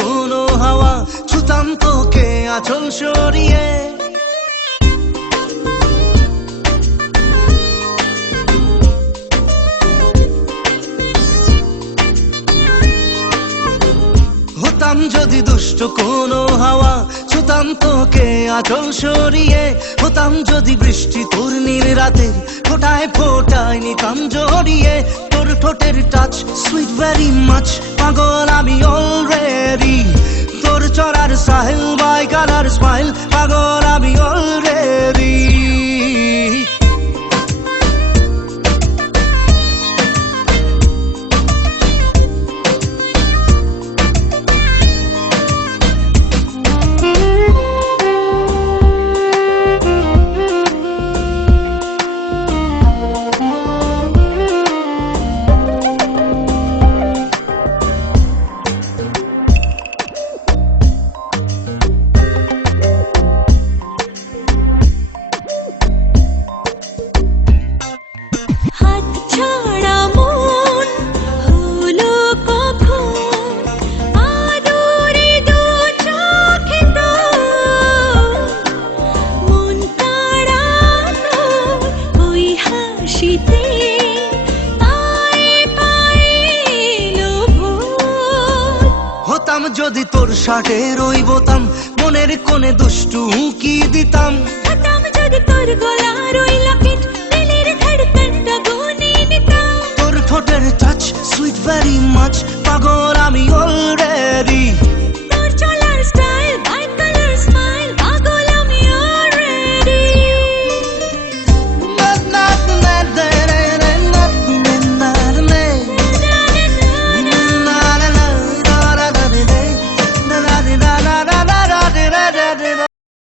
কোনো হাওয়া, ছুতাম তোকে আঁচল সরিয়ে। হতাম যদি দুষ্ট কোনো হাওয়া, ছুতাম তোকে আঁচল সরিয়ে। হতাম যদি বৃষ্টি তোর নীল রাতের ফোটায় ফোটায় নিতাম জড়িয়ে। তোর ঠোঁটের টাচ সুইট ভেরি মাচ, পাগল আমি অলরেডি। তোর চড়ার সাহেল বাই কালার স্মাইল, পাগল আমি অলরেডি। হতাম যদি তোর শার্টের ওই বোতাম, মনের কোণে দুষ্টু উঁকি দিতাম। হতাম যদি তোর গলার ওই লকেট, দিলের ধড়কনটা গুনে নিতাম। তোর ঠোঁটের টাচ সুইট ভেরি মাচ, পাগল আমি অলরেডি।